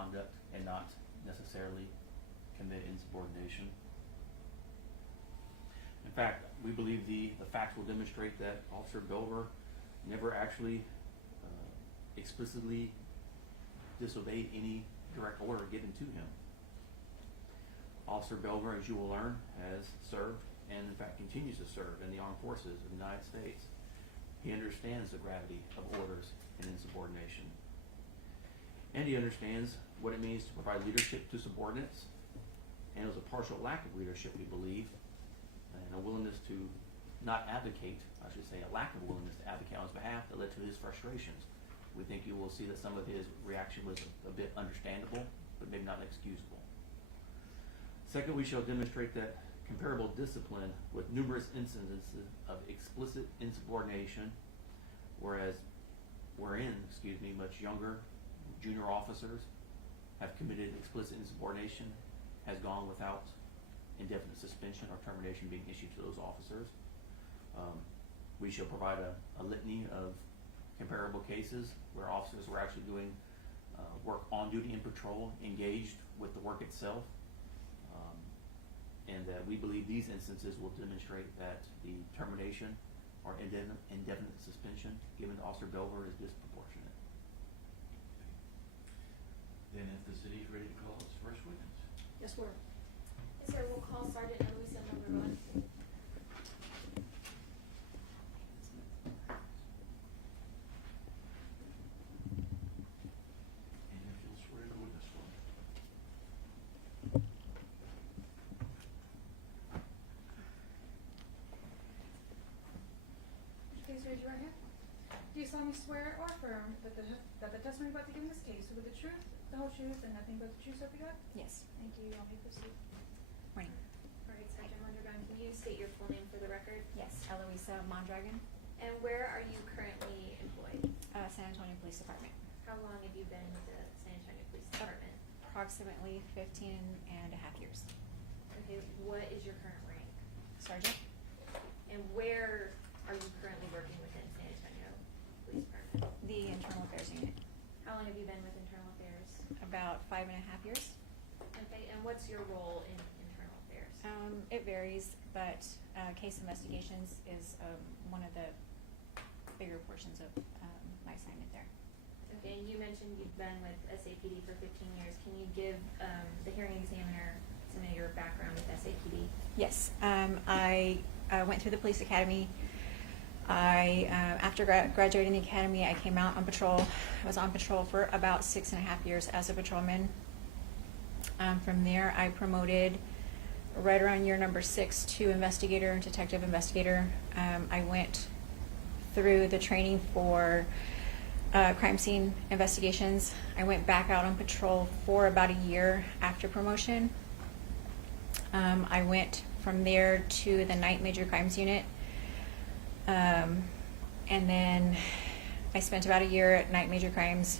conduct and not necessarily commit insubordination. In fact, we believe the facts will demonstrate that Officer Belver never actually explicitly disobeyed any direct order given to him. Officer Belver, as you will learn, has served and in fact continues to serve in the armed forces of the United States. He understands the gravity of orders and insubordination. And he understands what it means to provide leadership to subordinates. And it was a partial lack of leadership, we believe, and a willingness to not advocate, I should say a lack of willingness to advocate on his behalf that led to his frustrations. We think you will see that some of his reaction was a bit understandable, but maybe not excusable. Second, we shall demonstrate that comparable discipline with numerous instances of explicit insubordination, wherein much younger junior officers have committed explicit insubordination, has gone without indefinite suspension or termination being issued to those officers. We shall provide a litany of comparable cases where officers were actually doing work on duty in patrol, engaged with the work itself, and that we believe these instances will demonstrate that the termination or indefinite suspension given to Officer Belver is disproportionate. Then if the city is ready to call its first witness. Yes, sir. Yes, sir. We'll call Sergeant Eloisa number 1. And if you'll swear to witness for me. Please raise your right hand. Do you solemnly swear or affirm that the testimony about to give in this case will be the truth, the whole truth, and nothing but the truth, so help you God? Yes. Thank you. You all may proceed. Morning. All right, Sergeant Mondragon, can you state your full name for the record? Yes, Eloisa Mondragon, And where are you currently employed? San Antonio Police Department. How long have you been with the San Antonio Police Department? Approximately 15 and a half years. Okay, what is your current rank? Sergeant, And where are you currently working within San Antonio Police Department? the Internal Affairs Unit. How long have you been with Internal Affairs? About 5.5 years. Okay, and what's your role in Internal Affairs? It varies, but case investigations is one of the bigger portions of my assignment there. Okay, and you mentioned you've been with SAPD for 15 years. Can you give the hearing examiner some of your background with SAPD? Yes, I went through the police academy. After graduating the academy, I came out on patrol. I was on patrol for about 6.5 years as a patrolman. From there, I promoted right around year number 6 to investigator, detective investigator. I went through the training for crime scene investigations. I went back out on patrol for about a year after promotion. I went from there to the Night Major Crimes Unit. And then I spent about a year at Night Major Crimes.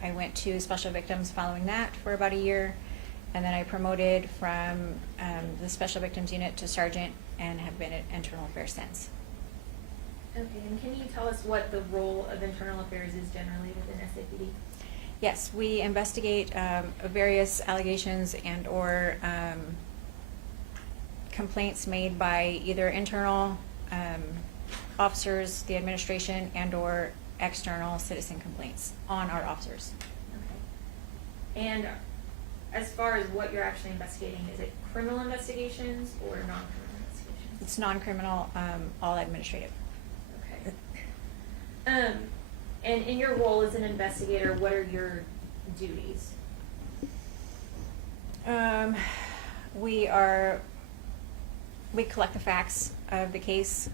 I went to Special Victims following that for about a year. And then I promoted from the Special Victims Unit to Sergeant and have been at Internal Affairs since. Okay, and can you tell us what the role of Internal Affairs is generally within SAPD? Yes, we investigate various allegations and or complaints made by either internal officers, the administration, and or external citizen complaints on our officers. Okay. And as far as what you're actually investigating, is it criminal investigations or non-criminal investigations? It's non-criminal, all administrative. Okay. And in your role as an investigator, what are your duties? We collect the facts of the case,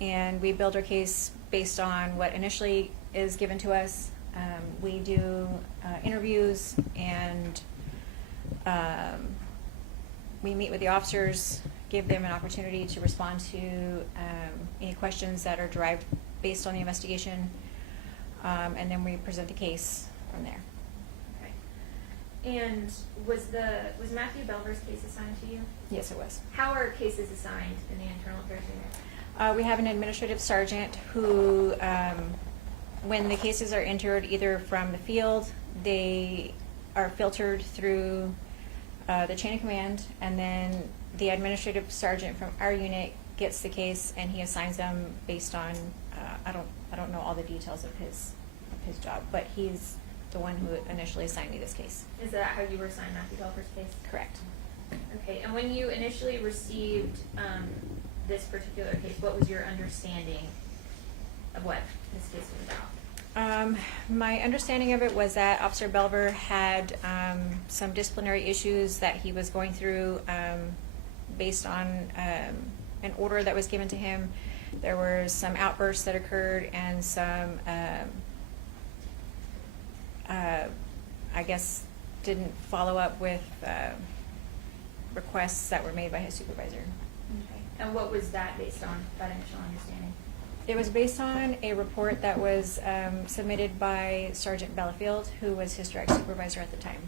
and we build our case based on what initially is given to us. We do interviews, and we meet with the officers, give them an opportunity to respond to any questions that are derived based on the investigation, and then we present the case from there. Okay. And was Matthew Belver's case assigned to you? Yes, it was. How are cases assigned in the Internal Affairs Unit? We have an administrative sergeant who when the cases are entered either from the field, they are filtered through the chain of command, and then the administrative sergeant from our unit gets the case and he assigns them based on, I don't know all the details of his job, but he's the one who initially assigned me this case. Is that how you were assigned Matthew Belver's case? Correct. Okay, and when you initially received this particular case, what was your understanding of what this case was about? My understanding of it was that Officer Belver had some disciplinary issues that he was going through based on an order that was given to him. There were some outbursts that occurred and some, I guess, didn't follow up with requests that were made by his supervisor. Okay. And what was that based on, that initial understanding? It was based on a report that was submitted by Sergeant Bellafield, who was his direct supervisor at the time.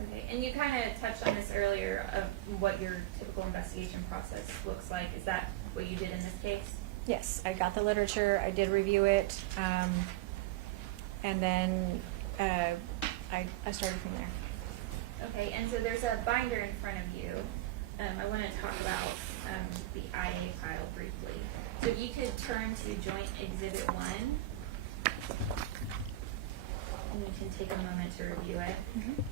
Okay, and you kind of touched on this earlier of what your typical investigation process looks like. Is that what you did in this case? Yes, I got the literature, I did review it, and then I started from there. Okay, and so there's a binder in front of you. I want to talk about the IA file briefly. So if you could turn to Joint Exhibit 1, and you can take a moment to review it. Mm-hmm.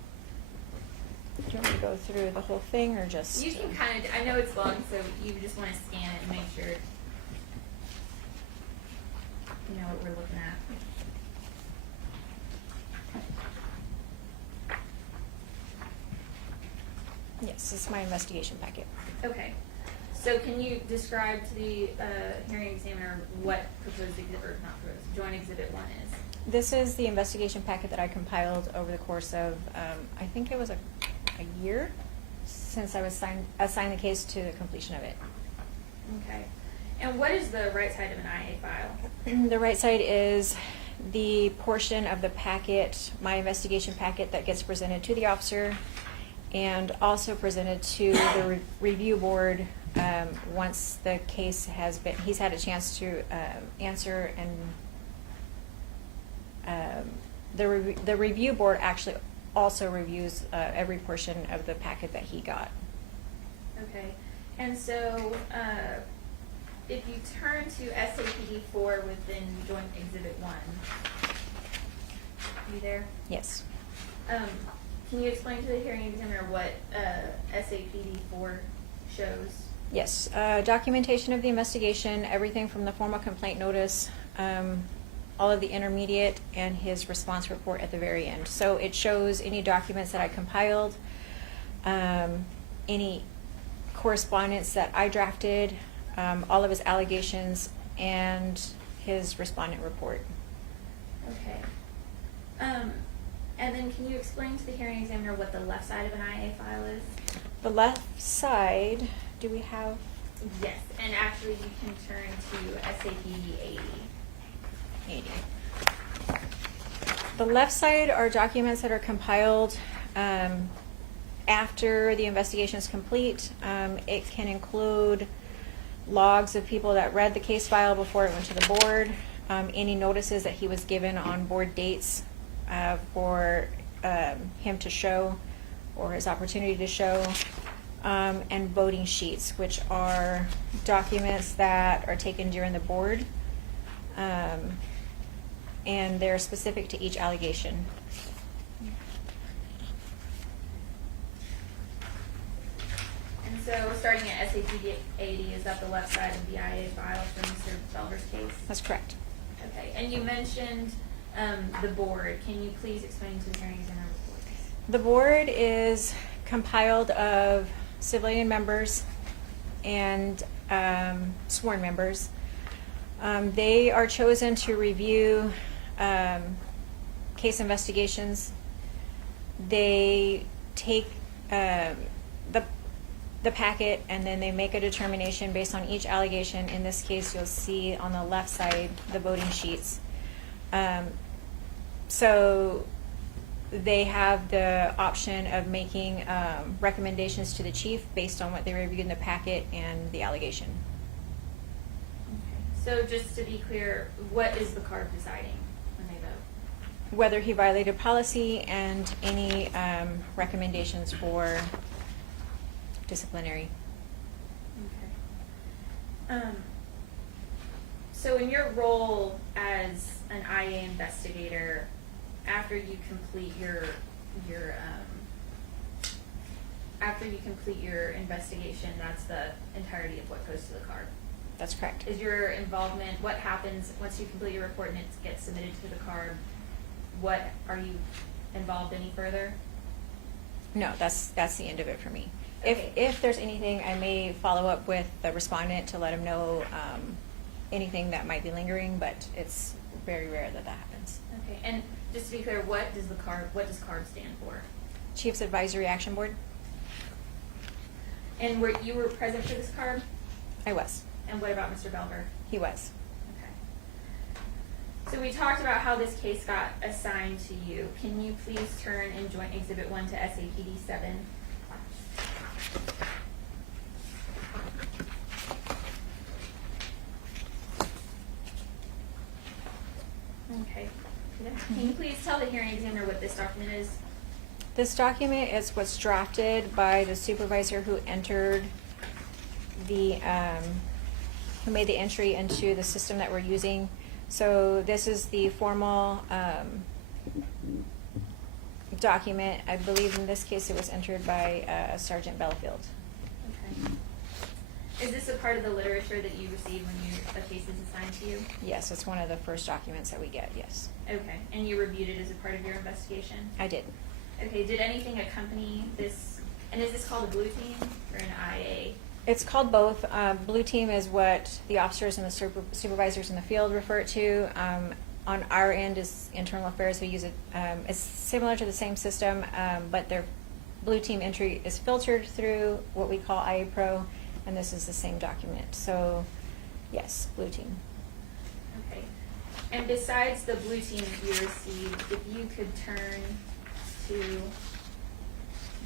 Do you want me to go through the whole thing or just? You can kind of, I know it's long, so you just want to scan it and make sure you know what we're looking at. Yes, it's my investigation packet. Okay. So can you describe to the hearing examiner what proposed exhibit, or not proposed, Joint Exhibit 1 is? This is the investigation packet that I compiled over the course of, I think it was a year since I was assigned the case to the completion of it. Okay. And what is the right side of an IA file? The right side is the portion of the packet, my investigation packet, that gets presented to the officer and also presented to the review board once the case has been, he's had a chance to answer, and the review board actually also reviews every portion of the packet that he got. Okay. And so if you turn to SAPD 4 within Joint Exhibit 1, you there? Yes. Can you explain to the hearing examiner what SAPD 4 shows? Yes. Documentation of the investigation, everything from the formal complaint notice, all of the intermediate, and his response report at the very end. So it shows any documents that I compiled, any correspondence that I drafted, all of his allegations, and his respondent report. Okay. And then can you explain to the hearing examiner what the left side of an IA file is? The left side, do we have? Yes, and actually you can turn to SAPD 80. 80. The left side are documents that are compiled after the investigation is complete. It can include logs of people that read the case file before it went to the board, any notices that he was given on board dates for him to show, or his opportunity to show, and voting sheets, which are documents that are taken during the board, and they're specific to each allegation. And so starting at SAPD 80, is that the left side of the IA file for Mr. Belver's case? That's correct. Okay, and you mentioned the board. Can you please explain to the hearing examiner what the board is? The board is compiled of civilian members and sworn members. They are chosen to review case investigations. They take the packet and then they make a determination based on each allegation. In this case, you'll see on the left side the voting sheets. So they have the option of making recommendations to the chief based on what they reviewed in the packet and the allegation. Okay. So just to be clear, what is the CARB deciding when they whether he violated policy and any recommendations for disciplinary. Okay. So in your role as an IA investigator, after you complete your investigation, that's the entirety of what goes to the card. That's correct. Is your involvement, what happens once you complete your report and it gets submitted to the card? What, are you involved any further? No, that's the end of it for me. Okay. If there's anything, I may follow up with the respondent to let him know anything that might be lingering, but it's very rare that happens. Okay, and just to be clear, what does CARD stand for? Chiefs Advisory Action Board? And you were present for this card? I was. And what about Mr. Belver? He was. Okay. So we talked about how this case got assigned to you. Can you please turn and join Exhibit 1 to SAPD 7? Okay. Can you please tell the hearing examiner what this document is? This document is what's drafted by the supervisor who entered the, who made the entry into the system that we're using. So this is the formal document. I believe in this case it was entered by Sergeant Belfield. Okay. Is this a part of the literature that you receive when a case is assigned to you? Yes, it's one of the first documents that we get, yes. Okay, and you reviewed it as a part of your investigation? I did. Okay, did anything accompany this, and is this called a blue team or an IA? It's called both. Blue team is what the officers and the supervisors in the field refer it to. On our end is internal affairs. We use it. It's similar to the same system, but their blue team entry is filtered through what we call IA Pro, and this is the same document. So, yes, blue team. Okay. And besides the blue team that you received, if you could turn to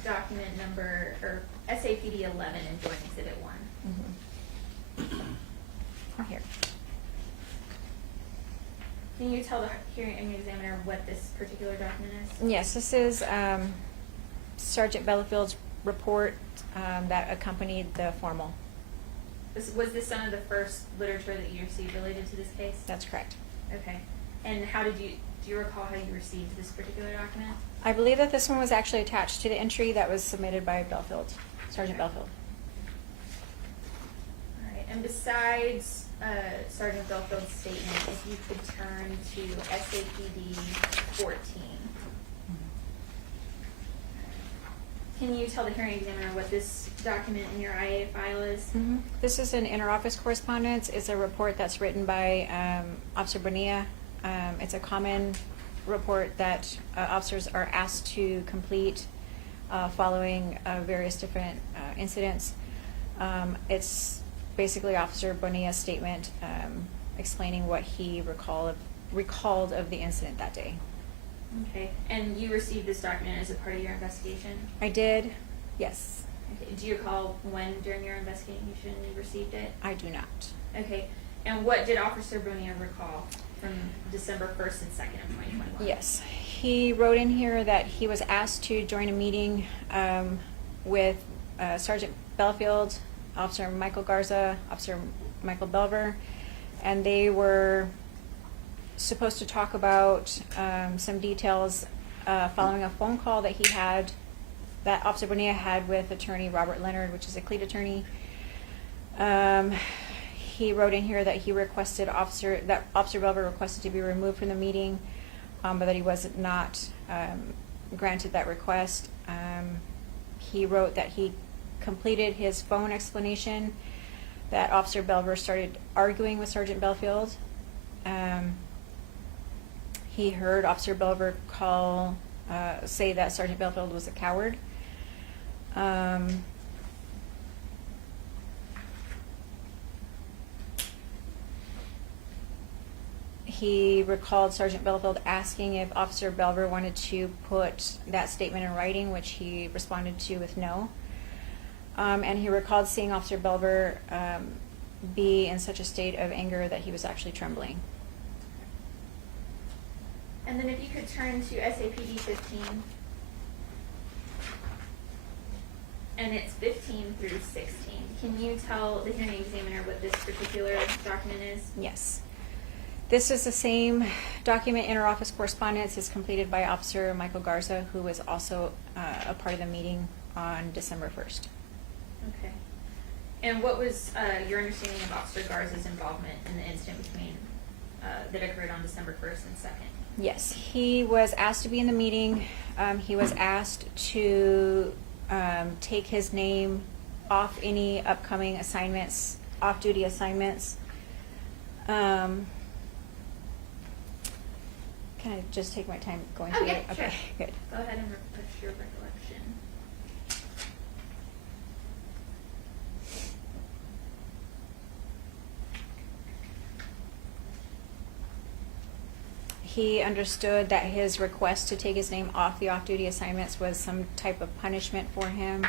document number, or SAPD 11 and join Exhibit 1. Mm-hmm. Here. Can you tell the hearing examiner what this particular document is? Yes, this is Sergeant Bellafield's report that accompanied the formal. Was this some of the first literature that you received related to this case? That's correct. Okay. And do you recall how you received this particular document? I believe that this one was actually attached to the entry that was submitted by Belfield, Sergeant Okay. Belfield. All right. And besides Sergeant Belfield's statement, if you could turn to SAPD 14. Can you tell the hearing examiner what this document in your IA file is? Mm-hmm. This is an inter-office correspondence. It's a report that's written by Officer Bonilla. It's a common report that officers are asked to complete following various different incidents. It's basically Officer Bonilla's statement explaining what he recalled of the incident that day. Okay. And you received this document as a part of your investigation? I did, yes. Okay. Do you recall when during your investigation you received it? I do not. Okay. And what did Officer Bonilla recall from December 1st and 2nd of 2021? Yes. He wrote in here that he was asked to join a meeting with Sergeant Belfield, Officer Michael Garza, Officer Matthew Belver, and they were supposed to talk about some details following a phone call that that Officer Bonilla had with attorney Robert Leonard, which is a CLEAT attorney. He wrote in here that Officer Belver requested to be removed from the meeting, but that he was not granted that request. He wrote that he completed his phone explanation, that Officer Belver started arguing with Sergeant Belfield. He heard Officer Belver say that Sergeant Belfield was a coward. He recalled Sergeant Belfield asking if Officer Belver wanted to put that statement in writing, which he responded to with no. And he recalled seeing Officer Belver be in such a state of anger that he was actually trembling. And then if you could turn to SAPD 15. And it's 15 through 16. Can you tell the hearing examiner what this particular document is? Yes. This is the same document, interoffice correspondence is completed by Officer Michael Garza, who was also a part of the meeting on December 1st. Okay. And what was your understanding of Officer Garza's involvement in the incident between that occurred on December 1st and 2nd? Yes, he was asked to be in the meeting. He was asked to take his name off any upcoming assignments, off-duty assignments. Can I just take my time going Oh, through yeah, it? Okay, sure. good. Go ahead and refresh your recollection. He understood that his request to take his name off the off-duty assignments was some type of punishment for him.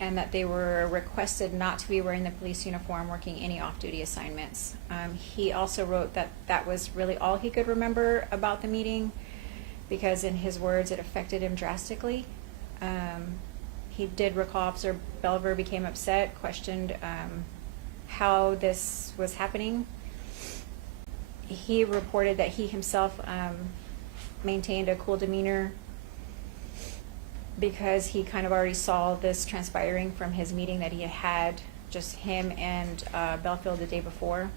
And that they were requested not to be wearing the police uniform, working any off-duty assignments. He also wrote that that was really all he could remember about the meeting, because in his words, it affected him drastically. He did recall Officer Belver became upset, questioned how this was happening. He reported that he himself maintained a cool demeanor because he kind of already saw this transpiring from his meeting that he had, just him and Belfield the day before.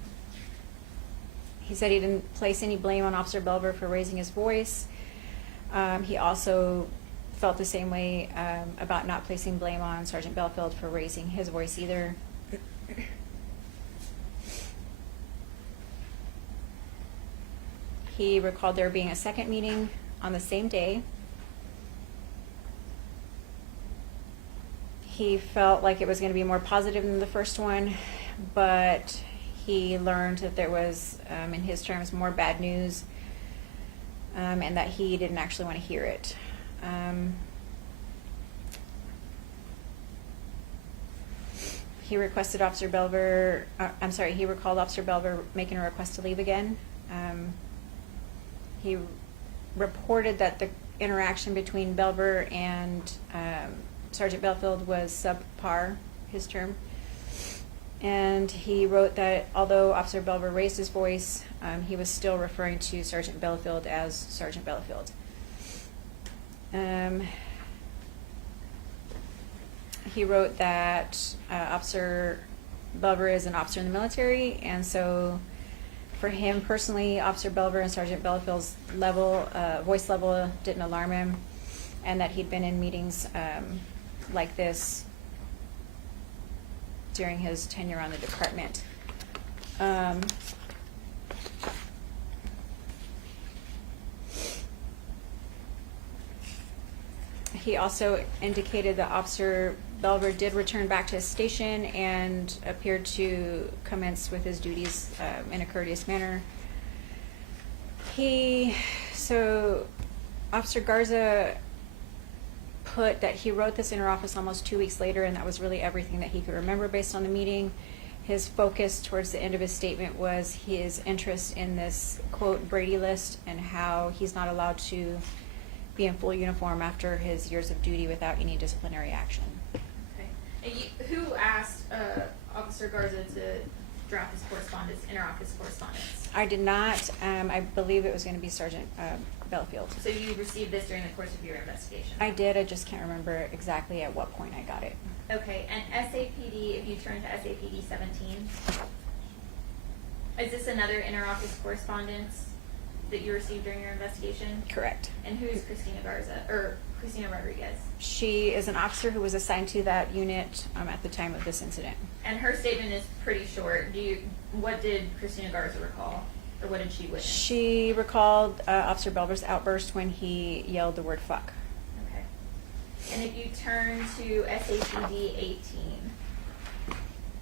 He said he didn't place any blame on Officer Belver for raising his voice. He also felt the same way about not placing blame on Sergeant Belfield for raising his voice either. He recalled there being a second meeting on the same day. He felt like it was going to be more positive than the first one, but he learned that there was, in his terms, more bad news, and that he didn't actually want to hear it. He requested Officer Belver, he recalled Officer Belver making a request to leave again. He reported that the interaction between Belver and Sergeant Belfield was subpar, his term. And he wrote that although Officer Belver raised his voice, he was still referring to Sergeant Belfield as Sergeant Belfield. He wrote that Officer Belver is an officer in the military, and so for him personally, Officer Belver and Sergeant Belfield's voice level didn't alarm him, and that he'd been in meetings like this during his tenure on the department. He also indicated that Officer Belver did return back to his station and appeared to commence with his duties in a courteous manner. Officer Garza put that he wrote this interoffice almost 2 weeks later, and that was really everything that he could remember based on the meeting. His focus towards the end of his statement was his interest in this, quote, Brady list, and how he's not allowed to be in full uniform after his years of duty without any disciplinary action. Okay. And who asked Officer Garza to draft his correspondence, interoffice correspondence? I did not. I believe it was going to be Sergeant Belfield. So you received this during the course of your investigation? I did. I just can't remember exactly at what point I got it. Okay, and SAPD, if you turn to SAPD 17, is this another interoffice correspondence that you received during your investigation? Correct. And who is Christina Garza, or Christina Rodriguez? She is an officer who was assigned to that unit at the time of this incident. And her statement is pretty short. What did Christina Garza recall, or what did she witness? She recalled Officer Belver's outburst when he yelled the word fuck. Okay. And if you turn to SAPD 18,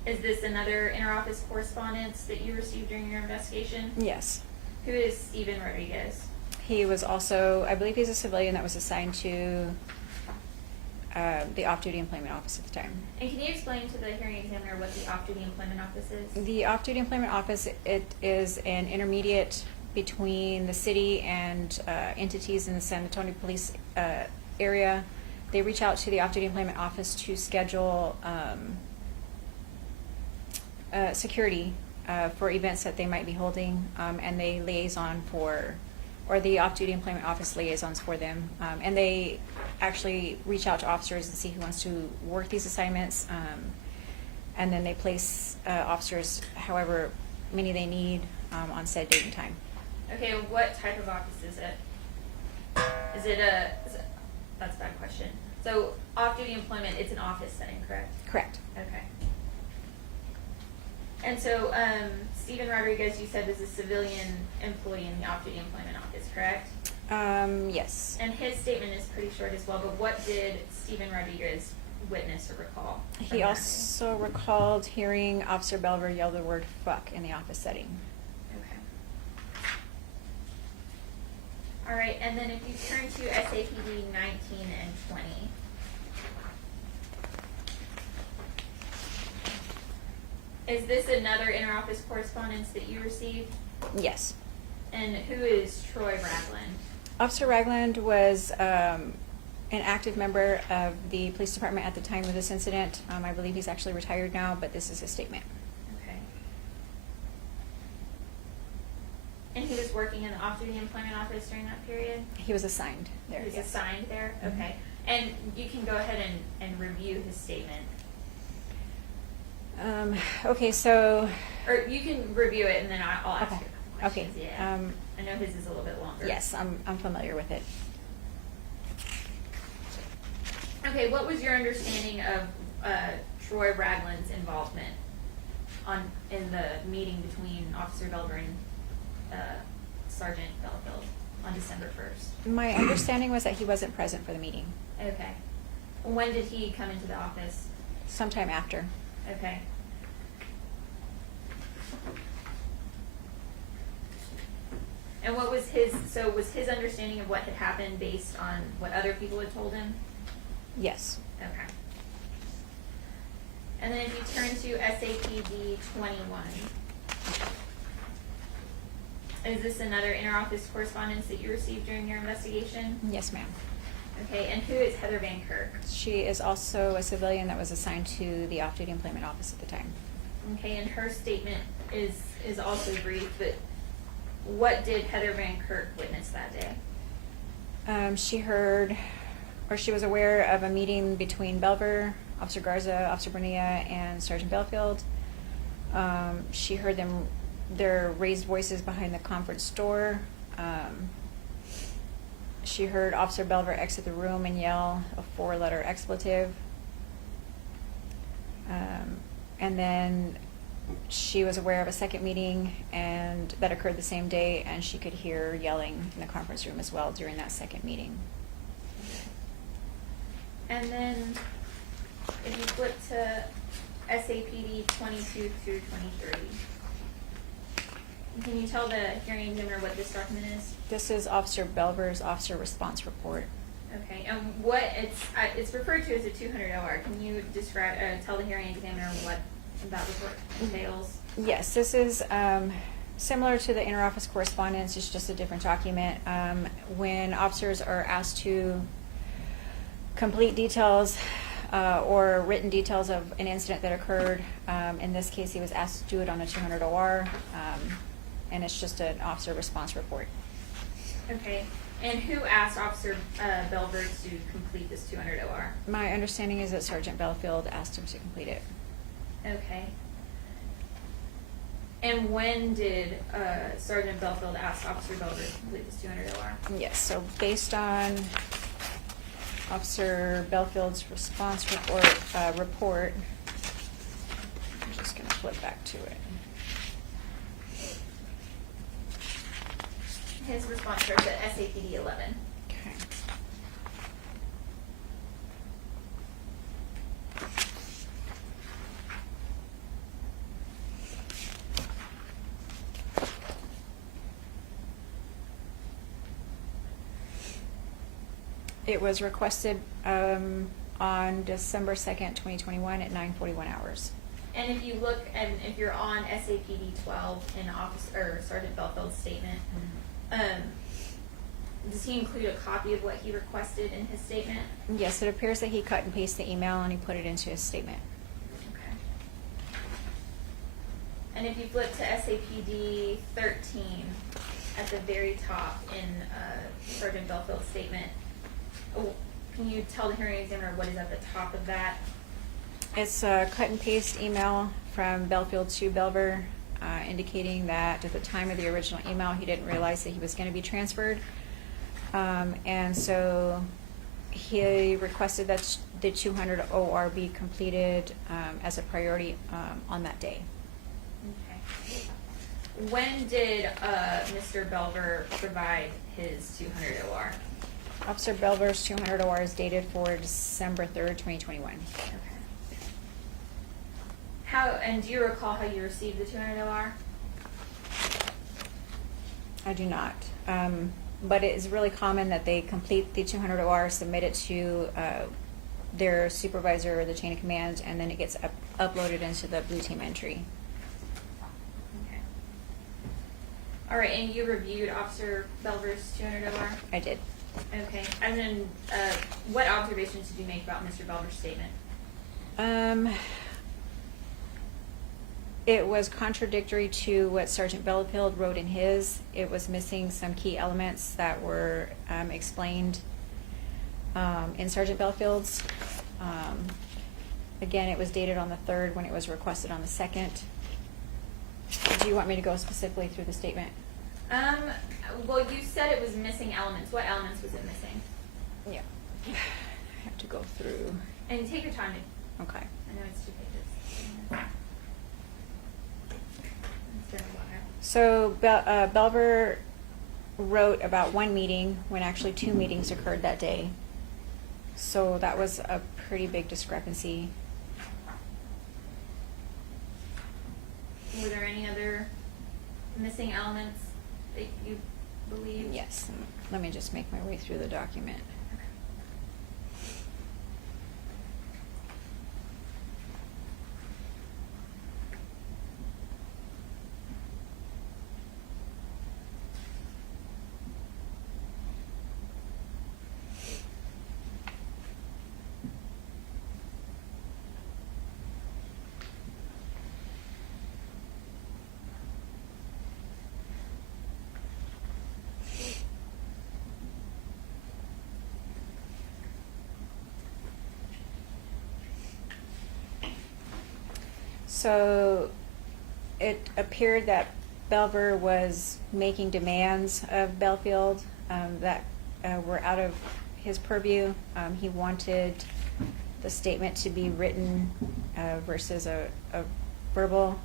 is this another interoffice correspondence that you received during your investigation? Yes. Who is Steven Rodriguez? He was also, I believe he's a civilian that was assigned to the off-duty employment office at the time. And can you explain to the hearing examiner what the off-duty employment office is? The off-duty employment office, it is an intermediate between the city and entities in the San Antonio police area. They reach out to the off-duty employment office to schedule security for events that they might be holding, and they liaison for, or the off-duty employment office liaisons for them. And they actually reach out to officers and see who wants to work these assignments. And then they place officers however many they need on said date and time. Okay, what type of office is it? That's a bad question. So off-duty employment, it's an office setting, correct? Correct. Okay. And so, Stephen Rodriguez, you said was a civilian employee in the off-duty employment office, correct? Yes. And his statement is pretty short as well, but what did Stephen Rodriguez witness or recall? from He that also recalled hearing Officer Belver yell the word "fuck" in the office setting. day? Okay. All right, and then if you turn to SAPD 19 and 20. Is this another interoffice correspondence that you received? Yes. And who is Troy Ragland? Officer Ragland was an active member of the police department at the time of this incident. I believe he's actually retired now, but this is his statement. Okay. And he was working in the off-duty employment office during that period? He was assigned there. He was yes. assigned there? Mhm. Okay. And you can go ahead and review his statement. Okay, so. Or you can review it and then I'll ask Okay. you a couple Okay. questions. Yeah. I know his is a little bit longer. Yes, I'm familiar with it. Okay, what was your understanding of Troy Ragland's involvement in the meeting between Officer Belver and Sergeant Belfield on December 1st? My understanding was that he wasn't present for the meeting. Okay. When did he come into the office? Sometime after. Okay. And what was was his understanding of what had happened based on what other people had told him? Yes. Okay. And then if you turn to SAPD 21. Is this another interoffice correspondence that you received during your investigation? Yes, ma'am. Okay, and who is Heather Van Kirk? She is also a civilian that was assigned to the off-duty employment office at the time. Okay, and her statement is also brief, but what did Heather Van Kirk witness that day? She heard, or she was aware of a meeting between Belver, Officer Garza, Officer Bonilla, and Sergeant Belfield. She heard their raised voices behind the conference door. She heard Officer Belver exit the room and yell a 4-letter expletive. And then she was aware of a second meeting and that occurred the same day, and she could hear yelling in the conference room as well during that second meeting. And then if you flip to SAPD 22 through 23. Can you tell the hearing examiner what this document is? This is Officer Belver's officer response report. Okay, and what it's referred to as a 200 OR. Can you describe, tell the hearing examiner what that report entails? Yes, this is similar to the interoffice correspondence. It's just a different document. When officers are asked to complete details or written details of an incident that occurred, in this case he was asked to do it on a 200 OR, and it's just an officer response report. Okay, and who asked Officer Belver to complete this 200 OR? My understanding is that Sergeant Belfield asked him to complete it. Okay. And when did Sergeant Belfield ask Officer Belver to complete this 200 OR? Yes, so based on Officer Belfield's response report, I'm just going to flip back to it. His response starts at SAPD 11. Okay. It was requested on December 2nd, 2021 at 9:41 hours. And if you look, and if you're on SAPD 12 in Officer Sergeant Belfield's statement, does he include a copy of what he requested in his statement? Yes, it appears that he cut and pasted the email and he put it into his statement. Okay. And if you flip to SAPD 13, at the very top in Sergeant Belfield's statement, can you tell the hearing examiner what is at the top of that? It's a cut and paste email from Belfield to Belver, indicating that at the time of the original email, he didn't realize that he was going to be transferred. And so he requested that the 200 OR be completed as a priority on that day. Okay. When did Mr. Belver provide his 200 OR? Officer Belver's 200 OR is dated for December 3rd, 2021. Okay. And do you recall how you received the 200 OR? I do not. But it is really common that they complete the 200 OR, submit it to their supervisor or the chain of command, and then it gets uploaded into the blue team entry. Okay. All right, and you reviewed Officer Belver's 200 OR? I did. Okay, and then what observations did you make about Mr. Belver's statement? It was contradictory to what Sergeant Belfield wrote in his. It was missing some key elements that were explained in Sergeant Belfield's. Again, it was dated on the 3rd when it was requested on the 2nd. Do you want me to go specifically through the statement? Well, you said it was missing elements. What elements was it missing? Yeah. I have to go through. And take your time. Okay. I know it's 2 pages. It's been a while. So Belver wrote about one meeting when actually 2 meetings occurred that day. So that was a pretty big discrepancy. Were there any other missing elements that you believe? Yes. Let me just make my way through the document. So it appeared that Belver was making demands of Belfield that were out of his purview. He wanted the statement to be written versus a verbal.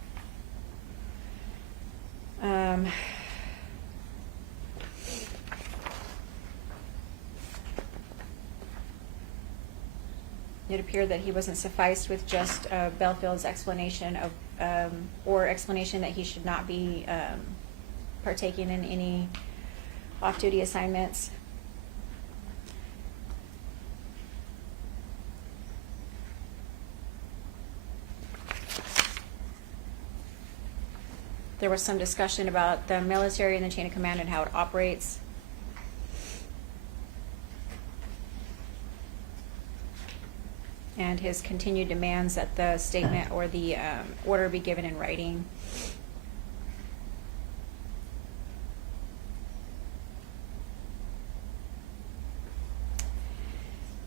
It appeared that he wasn't sufficed with just Belfield's explanation of, or explanation that he should not be partaking in any off-duty assignments. There was some discussion about the military and the chain of command and how it operates. And his continued demands that the statement or the order be given in writing.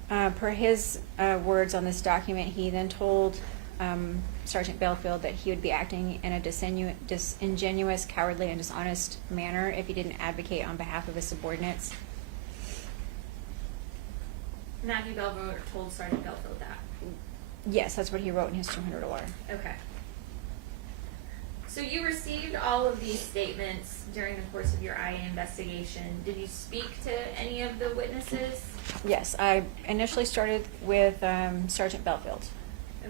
Per his words on this document, he then told Sergeant Belfield that he would be acting in a disingenuous, cowardly, and dishonest manner if he didn't advocate on behalf of his subordinates. Matthew Belver told Sergeant Belfield that. Yes, that's what he wrote in his 200 OR. Okay. So you received all of these statements during the course of your IA investigation. Did you speak to any of the witnesses? Yes, I initially started with Sergeant Belfield.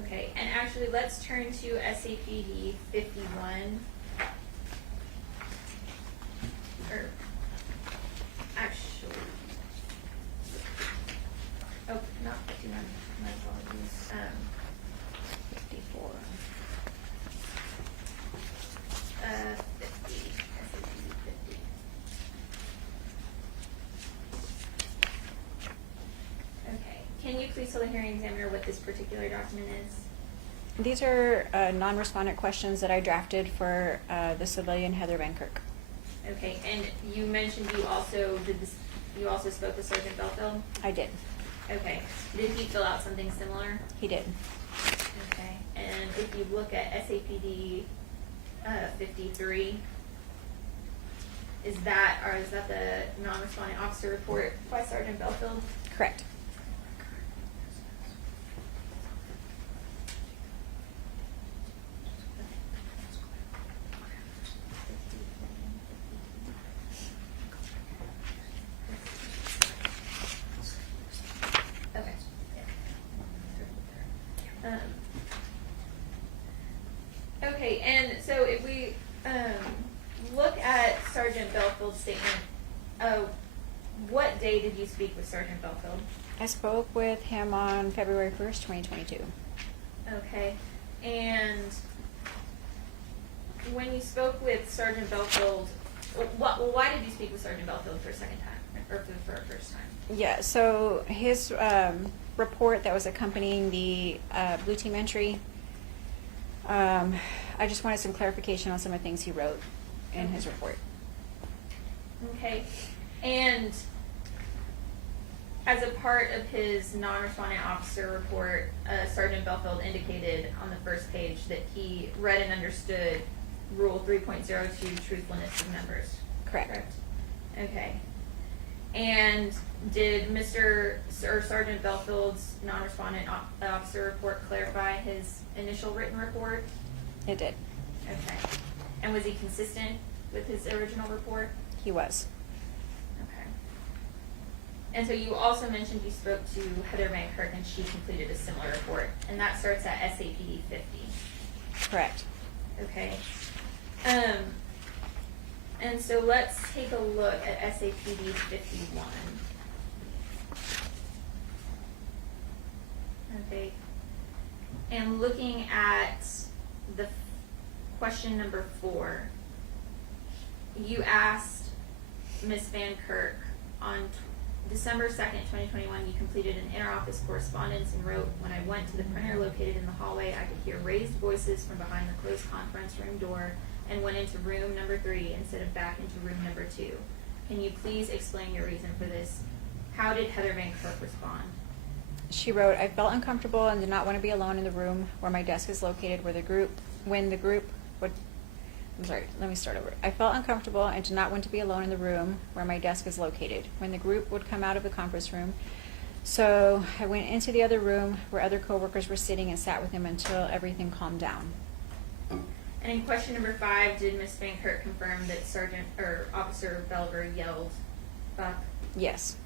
Okay, and actually let's turn to SAPD 51. Or, actually, oh, not 51. My please tell the hearing examiner what this particular document is? These are non-respondent questions that I drafted for the civilian Heather Van Kirk. Okay, and you mentioned you also did this, you also spoke with Sergeant Belfield? I did. Okay, did he fill out something similar? He did. Okay, and if you look at SAPD 53, is that the non-responding officer report by Sergeant Belfield? Correct. Okay. Okay, and so if we look at Sergeant Belfield's statement, what day did you speak with Sergeant Belfield? I spoke with him on February 1st, 2022. Okay, and when you spoke with Sergeant Belfield, why did you speak with Sergeant Belfield for a second time, or for a first time? Yeah, so his report that was accompanying the Blue Team entry, I just wanted some clarification on some of the things he wrote in his report. Okay, and as a part of his non-responding officer report, Sergeant Belfield indicated on the first page that he read and understood Rule 3.02, truthfulness of members. Correct. Okay. And did Sergeant Belfield's non-respondent officer report clarify his initial written report? It did. Okay. And was he consistent with his original report? He was. Okay. And so you also mentioned you spoke to Heather Van Kirk and she completed a similar report, and that starts at SAPD 50. Correct. Okay. And so let's take a look at SAPD 51. Okay. And looking at the question number 4, you asked Ms. Van Kirk on December 2nd, 2021, you completed an inter-office correspondence and wrote, when I went to the printer located in the hallway, I could hear raised voices from behind the closed conference room door and went into room number 3 instead of back into room number 2. Can you please explain your reason for this? How did Heather Van Kirk respond? She wrote, I felt uncomfortable and did not want to be alone in the room where my desk is located I felt uncomfortable and did not want to be alone in the room where my desk is located when the group would come out of the conference room. So I went into the other room where other coworkers were sitting and sat with them until everything calmed down. And in question number 5, did Ms. Van Kirk confirm that Officer Belver yelled, "Fuck"? Yes.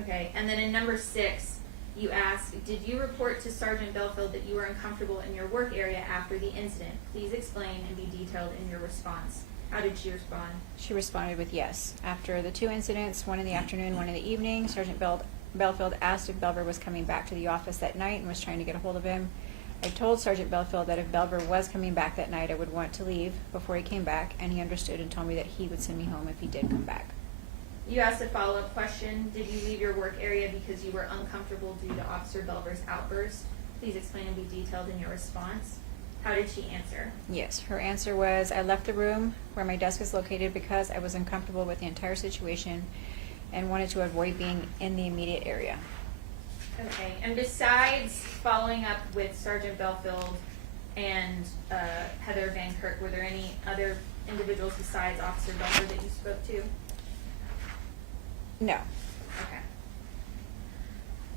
Okay, and then in number 6, you asked, did you report to Sergeant Belfield that you were uncomfortable in your work area after the incident? Please explain and be detailed in your response. How did she respond? She responded with yes. After the 2 incidents, one in the afternoon, one in the evening, Sergeant Belfield asked if Belver was coming back to the office that night and was trying to get a hold of him. I told Sergeant Belfield that if Belver was coming back that night, I would want to leave before he came back, and he understood and told me that he would send me home if he did come back. You asked a follow-up question. Did you leave your work area because you were uncomfortable due to Officer Belver's outburst? Please explain and be detailed in your response. How did she answer? Yes, her answer was, I left the room where my desk is located because I was uncomfortable with the entire situation and wanted to avoid being in the immediate area. Okay, and besides following up with Sergeant Belfield and Heather Van Kirk, were there any other individuals besides Officer Belver that you spoke to? No. Okay.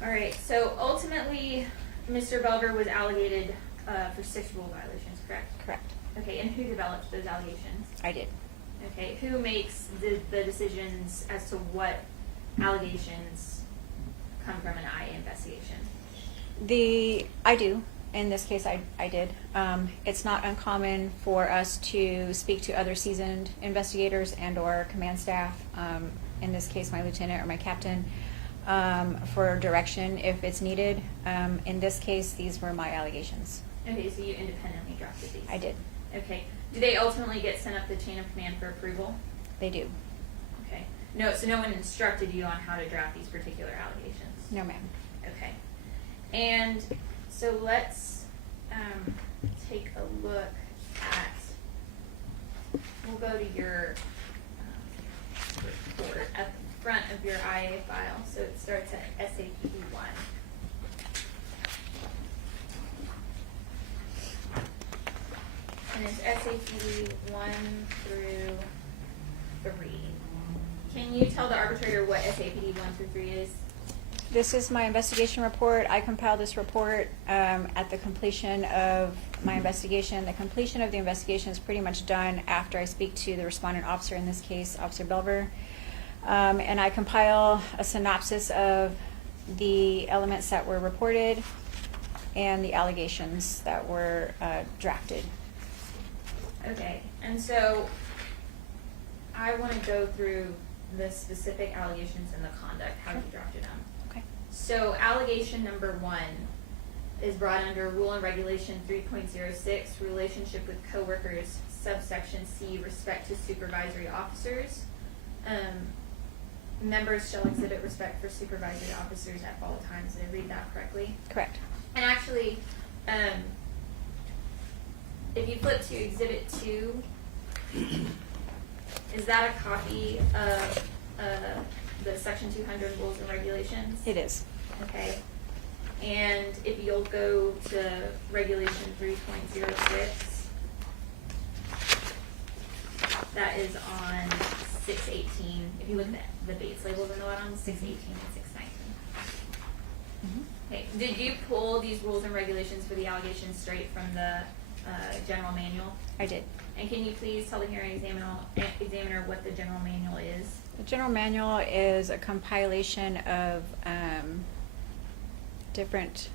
All right, so ultimately, Mr. Belver was allocated for 6 rule violations, correct? Correct. Okay, and who developed those allegations? I did. Okay, who makes the decisions as to what allegations come from an IA investigation? I do. In this case, I did. It's not uncommon for us to speak to other seasoned investigators and or command staff, in this case my lieutenant or my captain, for direction if it's needed. In this case, these were my allegations. Okay, so you independently drafted these? I did. Okay. Do they ultimately get sent up the chain of command for approval? They do. Okay. No, so no one instructed you on how to draft these particular allegations? No, ma'am. Okay. And so let's take a look at, we'll go to your report at the front of your IA file. So it starts at SAPD 1. And it's SAPD 1 through 3. Can you tell the arbitrator what SAPD 1 through 3 is? This is my investigation report. I compiled this report at the completion of my investigation. The completion of the investigation is pretty much done after I speak to the respondent officer, in this case, Officer Belver. And I compile a synopsis of the elements that were reported and the allegations that were drafted. Okay, and so I want to go through the specific allegations and the conduct, how you drafted them. Okay. So allegation number 1 is brought under Rule and Regulation 3.06, relationship with coworkers, subsection C, respect to supervisory officers. Members shall exhibit respect for supervisory officers at all times. Did I read that correctly? Correct. And actually, if you flip to Exhibit 2, is that a copy of the Section 200 Rules and Regulations? It is. Okay. And if you'll go to Regulation 3.06, that is on 618. If you look at the base labels in the bottom, 618 and 619. Okay. Did you pull these rules and regulations for the allegations straight from the general manual? I did. And can you please tell the hearing examiner what the general manual is? The general manual is a compilation of different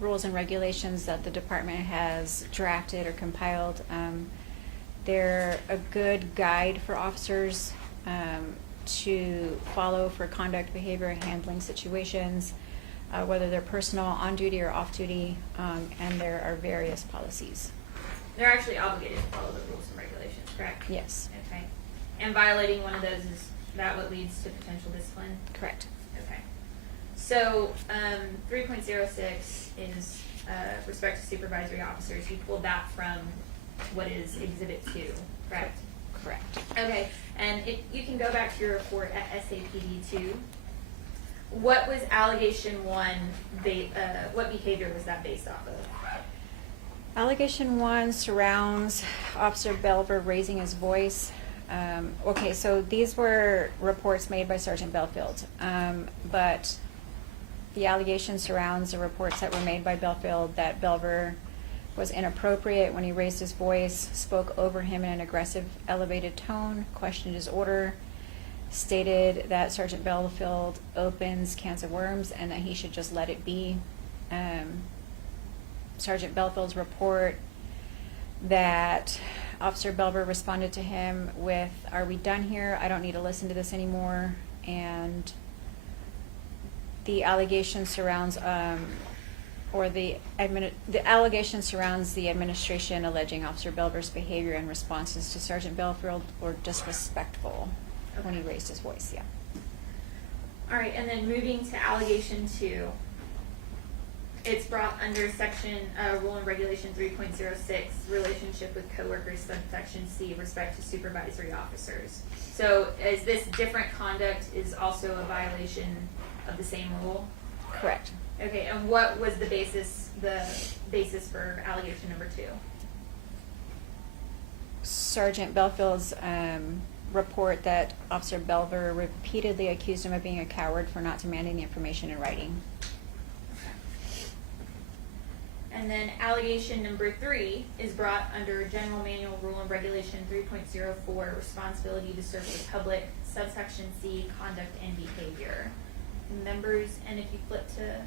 rules and regulations that the department has drafted or compiled. They're a good guide for officers to follow for conduct, behavior, and handling situations, whether they're personal, on duty, or off duty, and there are various policies. They're actually obligated to follow the rules and regulations, correct? Yes. Okay. And violating one of those, is that what leads to potential discipline? Correct. Okay. So 3.06 is respect to supervisory officers. You pulled that from what is Exhibit 2, correct? Correct. Okay. And if you can go back to your report at SAPD 2. What was allegation 1? What behavior was that based off of? Allegation 1 surrounds Officer Belver raising his voice. Okay, so these were reports made by Sergeant Belfield, but the allegation surrounds the reports that were made by Belfield that Belver was inappropriate when he raised his voice, spoke over him in an aggressive, elevated tone, questioned his order, stated that Sergeant Belfield opens cans of worms and that he should just let it be. Sergeant Belfield's report that Officer Belver responded to him with, "Are we done here? I don't need to listen to this anymore." And the allegation surrounds, the allegation surrounds the administration alleging Officer Belver's behavior and responses to Sergeant Belfield were disrespectful when he raised his voice. Yeah. All right, and then moving to allegation 2. It's brought under section Rule and Regulation 3.06, relationship with coworkers, subsection C, respect to supervisory officers. So is this different conduct is also a violation of the same rule? Correct. Okay, and what was the basis for allegation number 2? Sergeant Belfield's report that Officer Belver repeatedly accused him of being a coward for not demanding the information in writing. And then allegation number 3 is brought under General Manual Rule and Regulation 3.04, responsibility to serve the public, subsection C, conduct and behavior. Members, and if you flip to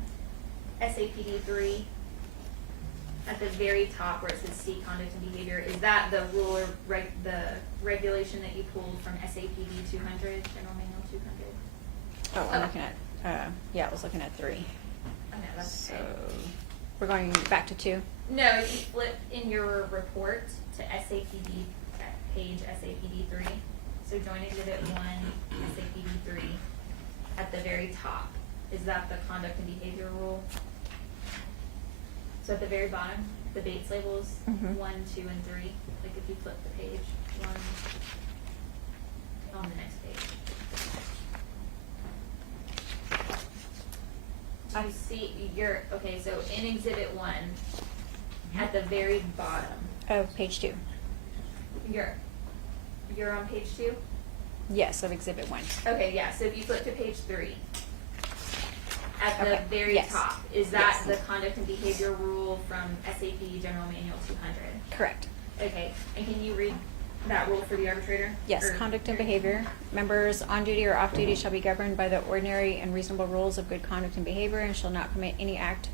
SAPD 3, at the very top where it says C, conduct and behavior, is that the rule or the regulation that you pulled from SAPD 200, General Manual 200? Oh, I'm looking at, yeah, I was looking at 3. Oh, no, that's So, okay. we're going back to 2? No, if you flip in your report to SAPD, page SAPD 3, so join Exhibit 1, SAPD 3, at the very top, is that the conduct and behavior rule? So at the very bottom, the Bates labels, Mhm. 1, 2, and 3. Like if you flip the page, 1 on the next page. Do you see okay, so in exhibit 1, at the very bottom, Oh, page 2. you're on page 2? Yes, of exhibit 1. Okay, yeah, so if you flip to page 3, at the Okay, very yes. top, is that Yes. the conduct and behavior rule from SAPD General Manual 200? Correct. Okay, and can you read that rule for the arbitrator? Yes, Or- conduct and behavior. Members on duty or off duty shall be governed by the ordinary and reasonable rules of good conduct and behavior and shall not commit any act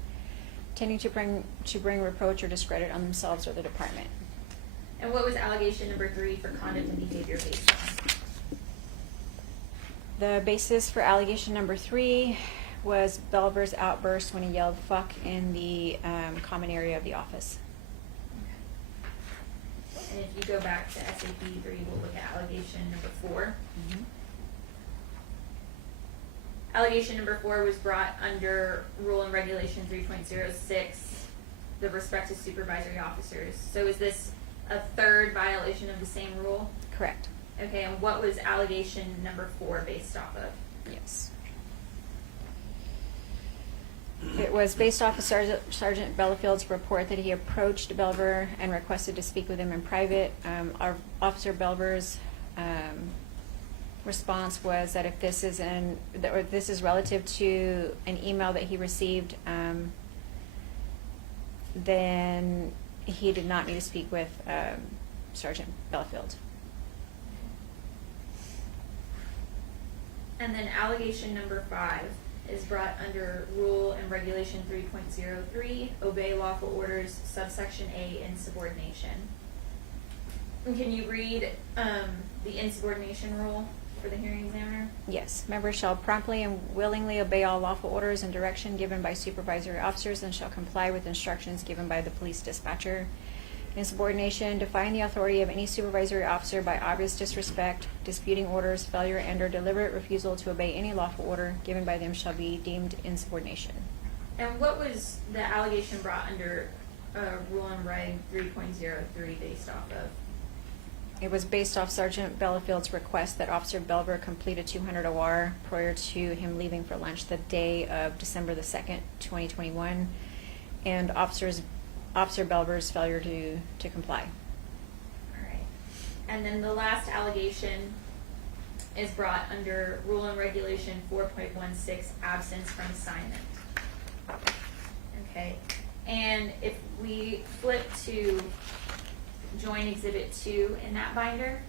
tending to bring reproach or discredit on themselves or the department. And what was allegation number 3 for conduct and behavior based on? The basis for allegation number 3 was Belver's outburst when he yelled "fuck" in the common area of the office. And if you go back to SAP 3, we'll look at allegation number 4. Allegation number 4 was brought under Rule and Regulation 3.06, the respect to supervisory officers. So is this a third violation of the same rule? Correct. Okay, and what was allegation number 4 based off of? Yes. It was based off of Sergeant Bellafield's report that he approached Belver and requested to speak with him in private. Our Officer Belver's response was that if this is this is relative to an email that he received, then he did not need to speak with Sergeant Bellafield. And then allegation number 5 is brought under Rule and Regulation 3.03, obey lawful orders, subsection A, insubordination. And can you read the insubordination rule for the hearing examiner? Yes, members shall promptly and willingly obey all lawful orders and direction given by supervisory officers and shall comply with instructions given by the police dispatcher. Insubordination, defying the authority of any supervisory officer by obvious disrespect, disputing orders, failure, and/or deliberate refusal to obey any lawful order given by them shall be deemed insubordination. And what was the allegation brought under Rule and Reg 3.03 based off of? It was based off Sergeant Bellafield's request that Officer Belver complete a 200 OR prior to him leaving for lunch the day of December the 2nd, 2021, and Officer Belver's failure to comply. All right. And then the last allegation is brought under Rule and Regulation 4.16, absence from assignment. Okay. And if we flip to join Exhibit 2 in that binder,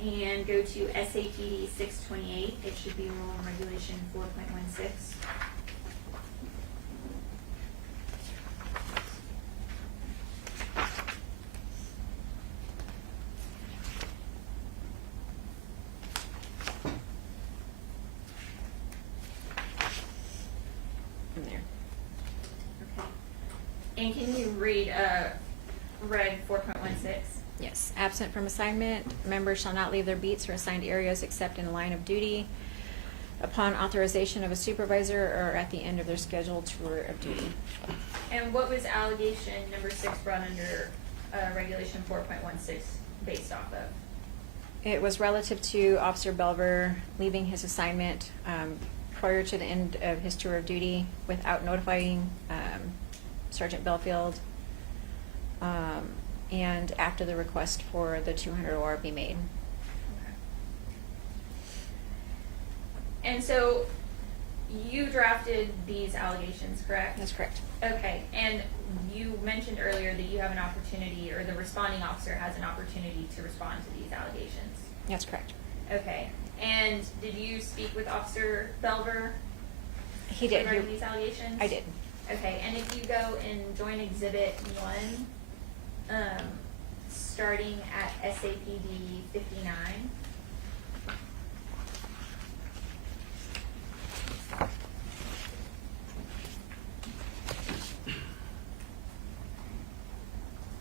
and go to SAPD 628, it should be Rule and Regulation 4.16. From there. Okay. And can you read Reg 4.16? Yes. Absent from assignment, members shall not leave their beats or assigned areas except in the line of duty upon authorization of a supervisor or at the end of their scheduled tour of duty. And what was allegation number 6 brought under Regulation 4.16 based off of? It was relative to Officer Belver leaving his assignment prior to the end of his tour of duty without notifying Sergeant Belfield, and after the request for the 200 OR be made. Okay. And so you drafted these allegations, correct? That's correct. Okay, and you mentioned earlier that you have an opportunity, or the responding officer has an opportunity to respond to these allegations. That's correct. Okay, and did you speak with Officer Belver He did. regarding these allegations? I did. Okay, and if you go and join Exhibit 1, starting at SAPD 59.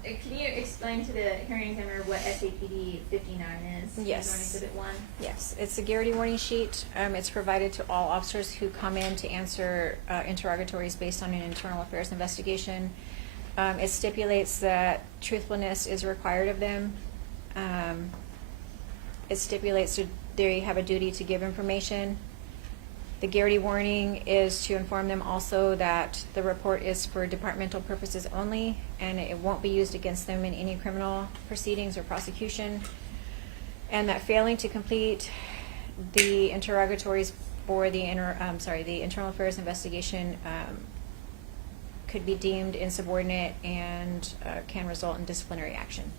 Can you explain to the hearing examiner what SAPD 59 is? Yes. On Exhibit 1? Yes, it's a Garrity warning sheet. It's provided to all officers who come in to answer interrogatories based on an internal affairs investigation. It stipulates that truthfulness is required of them. It stipulates that they have a duty to give information. The Garrity warning is to inform them also that the report is for departmental purposes only, and it won't be used against them in any criminal proceedings or prosecution. And that failing to complete the interrogatories for the internal affairs investigation could be deemed insubordinate and can result in disciplinary action.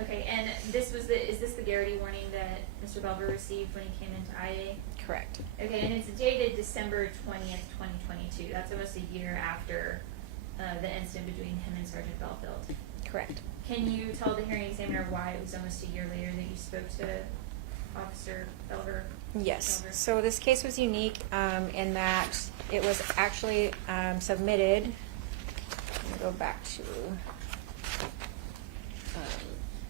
Okay, and is this the Garrity warning that Mr. Belver received when he came into IA? Correct. Okay, and it's dated December 20th, 2022. That's almost a year after the incident between him and Sergeant Belfield. Correct. Can you tell the hearing examiner why it was almost a year later that you spoke to Officer Belver? Yes. Belver? So this case was unique in that it was actually submitted. Let me go back to.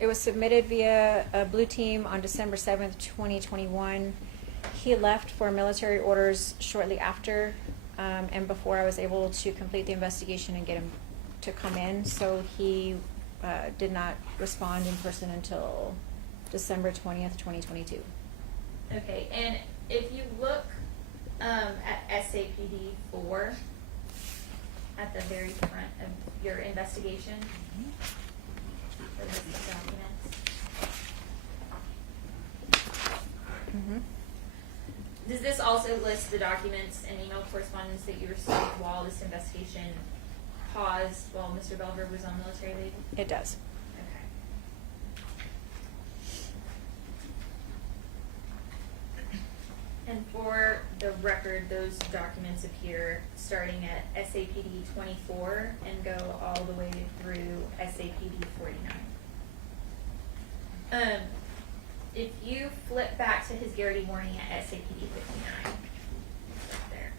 It was submitted via a Blue Team on December 7th, 2021. He left for military orders shortly after and before I was able to complete the investigation and get him to come in. So he did not respond in person until December 20th, 2022. Okay, and if you look at SAPD 4 at the very front of your investigation, for the documents. Mm-hmm. Does this also list the documents and email correspondence that you received while this investigation paused while Mr. Belver was on military leave? It does. Okay. And for the record, those documents appear starting at SAPD 24 and go all the way through SAPD 49. If you flip back to his Garrity warning at SAPD 59, right there.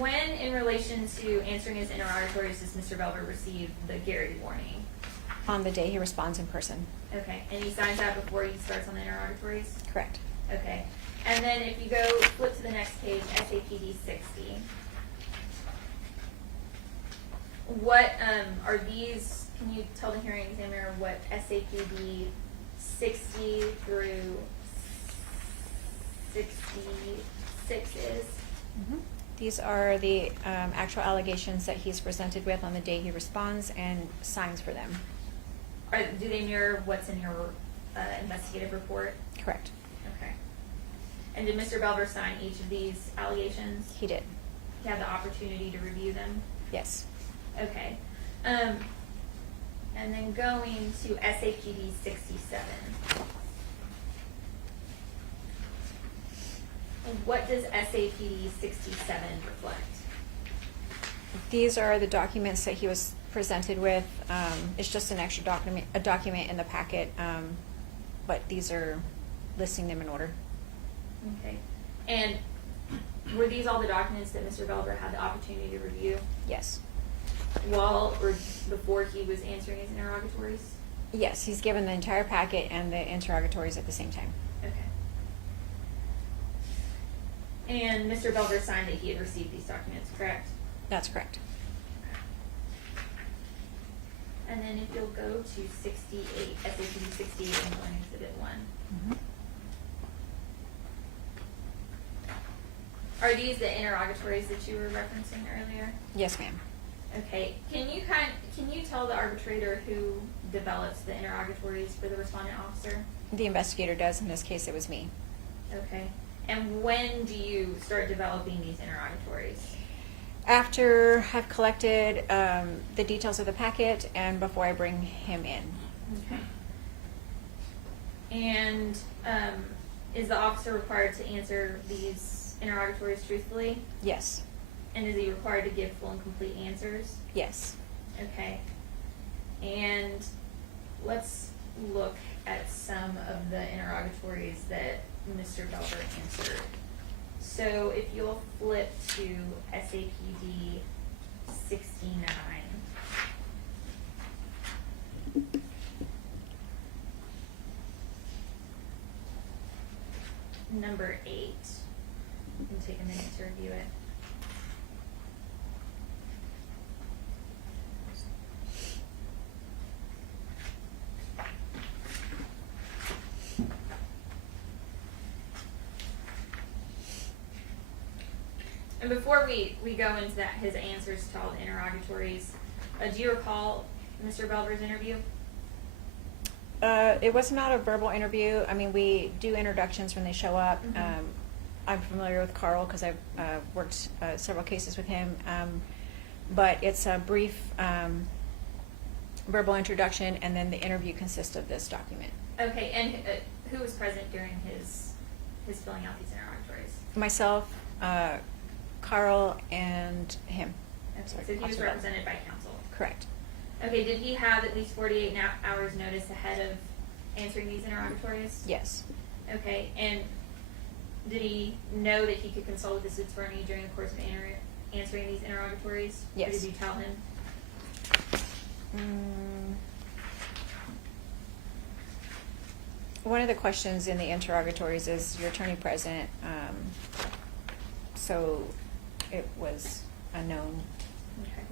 When, in relation to answering his interrogatories, does Mr. Belver receive the Garrity warning? On the day he responds in person. Okay, and he signs that before he starts on the interrogatories? Correct. Okay, and then if you go flip to the next page, SAPD 60. What are these? Can you tell the hearing examiner what SAPD 60 through 66 is? Mm-hmm. These are the actual allegations that he's presented with on the day he responds and signs for them. Do they mirror what's in your investigative report? Correct. Okay. And did Mr. Belver sign each of these allegations? He did. He had the opportunity to review them? Yes. Okay. And then going to SAPD 67. What does SAPD 67 reflect? These are the documents that he was presented with. It's just an extra document in the packet, but these are listing them in order. Okay. And were these all the documents that Mr. Belver had the opportunity to review Yes. while or before he was answering his interrogatories? Yes, he's given the entire packet and the interrogatories at the same time. Okay. And Mr. Belver signed that he had received these documents, correct? That's correct. And then if you'll go to 68, SAPD 68 and go on Exhibit 1. Mm-hmm. Are these the interrogatories that you were referencing earlier? Yes, ma'am. Okay. Can you tell the arbitrator who develops the interrogatories for the respondent officer? The investigator does. In this case, it was me. Okay. And when do you start developing these interrogatories? After I've collected the details of the packet and before I bring him in. Okay. And is the officer required to answer these interrogatories truthfully? Yes. And is he required to give full and complete answers? Yes. Okay. And let's look at some of the interrogatories that Mr. Belver answered. So if you'll flip to SAPD 69. Number 8. You can take a minute to review it. And before we go into that, his answers to all the interrogatories, do you recall Mr. Belver's interview? It was not a verbal interview. I mean, we do introductions when they show up. Mhm. I'm familiar with Carl because I've worked several cases with him. But it's a brief verbal introduction, and then the interview consists of this document. Okay, and who was present during his filling out these interrogatories? Myself, Carl, and him. Okay, Sorry, so he was Officer Belver. represented by counsel. Correct. Okay, did he have at least 48 hours notice ahead of answering these interrogatories? Yes. Okay, and did he know that he could consult with his attorney during the course of answering these interrogatories? Yes. Or did you tell him? One of the questions in the interrogatories is your attorney present, so it was unknown. Okay.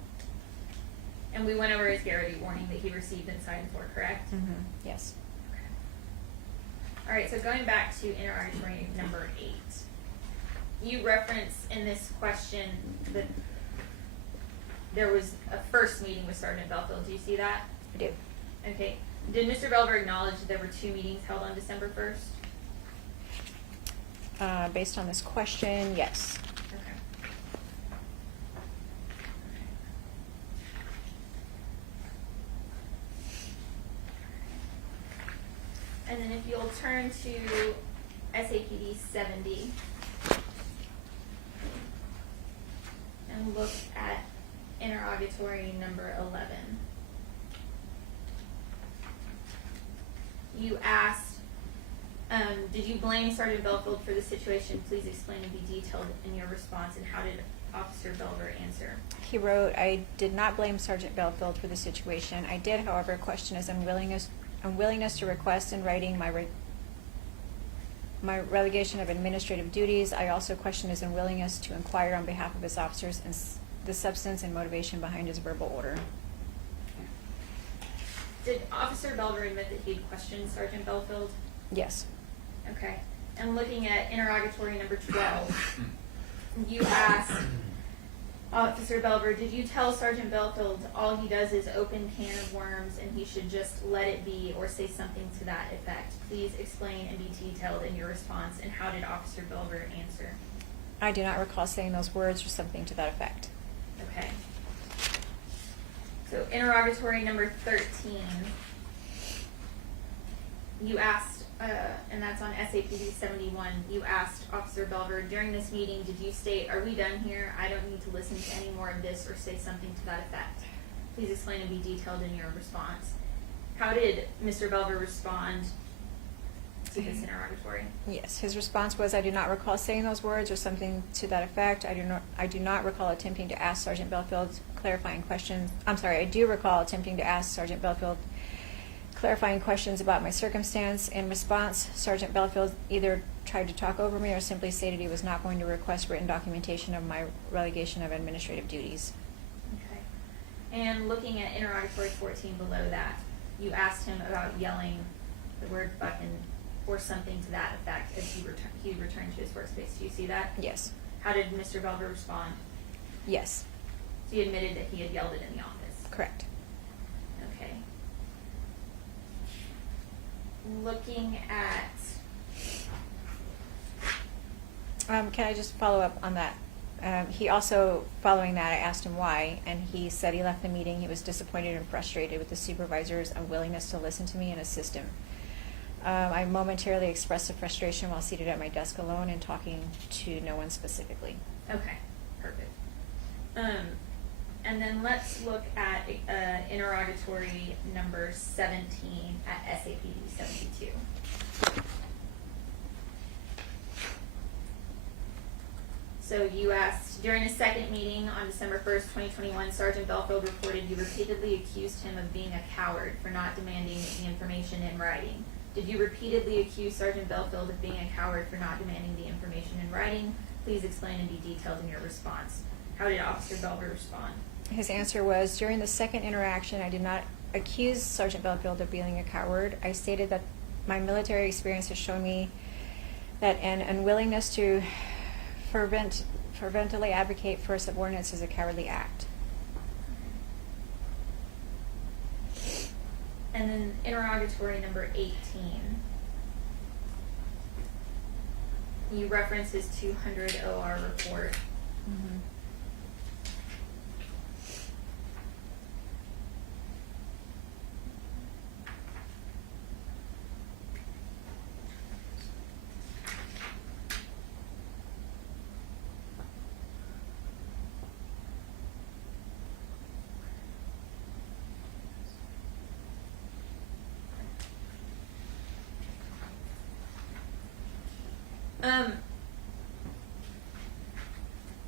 And we went over his garrity warning that he received and signed for, correct? Yes. Okay. All right, so going back to interrogatory number 8, you reference in this question that there was a first meeting with Sergeant Belfield. Do you see that? I do. Okay. Did Mr. Belver acknowledge that there were 2 meetings held on December 1st? Based on this question, yes. Okay. And then if you'll turn to SAPD 70 and look at interrogatory number 11. You asked, did you blame Sergeant Belfield for the situation? Please explain and be detailed in your response. And how did Officer Belver answer? He wrote, I did not blame Sergeant Belfield for the situation. I did, however, question his unwillingness to request in writing my relegation of administrative duties. I also question his unwillingness to inquire on behalf of his officers and the substance and motivation behind his verbal order. Did Officer Belver admit that he had questioned Sergeant Belfield? Yes. Okay. And looking at interrogatory number 12, you asked Officer Belver, did you tell Sergeant Belfield all he does is open can of worms and he should just let it be, or say something to that effect? Please explain and be detailed in your response. And how did Officer Belver answer? I do not recall saying those words or something to that effect. Okay. So interrogatory number 13, you asked, and that's on SAPD 71, you asked Officer Belver, during this meeting, did you state, are we done here? I don't need to listen to any more of this, or say something to that effect. Please explain and be detailed in your response. How did Mr. Belver respond to this interrogatory? Yes, his response was, I do not recall saying those words or something to that effect. I do not recall attempting to ask Sergeant Belfield clarifying questions. I'm sorry, I do recall attempting to ask Sergeant Belfield clarifying questions about my circumstance. In response, Sergeant Belfield either tried to talk over me or simply stated he was not going to request written documentation of my relegation of administrative duties. Okay. And looking at interrogatory 14 below that, you asked him about yelling the word fucking or something to that effect as he returned to his workspace. Do you see that? Yes. How did Mr. Belver respond? Yes. So he admitted that he had yelled it in the office. Correct. Okay. Looking at... Can I just follow up on that? He also, following that, I asked him why, and he said he left the meeting. He was disappointed and frustrated with the supervisor's unwillingness to listen to me and assist him. I momentarily expressed the frustration while seated at my desk alone and talking to no one specifically. Okay, perfect. And then let's look at interrogatory number 17 at SAPD 72. So you asked, during a second meeting on December 1st, 2021, Sergeant Belfield reported you repeatedly accused him of being a coward for not demanding the information in writing. Did you repeatedly accuse Sergeant Belfield of being a coward for not demanding the information in writing? Please explain and be detailed in your response. How did Officer Belver respond? His answer was, during the second interaction, I did not accuse Sergeant Belfield of being a coward. I stated that my military experience has shown me that an unwillingness to fervently advocate for subordinates is a cowardly act. And then interrogatory number 18. You reference his 200 OR report. Mm-hmm.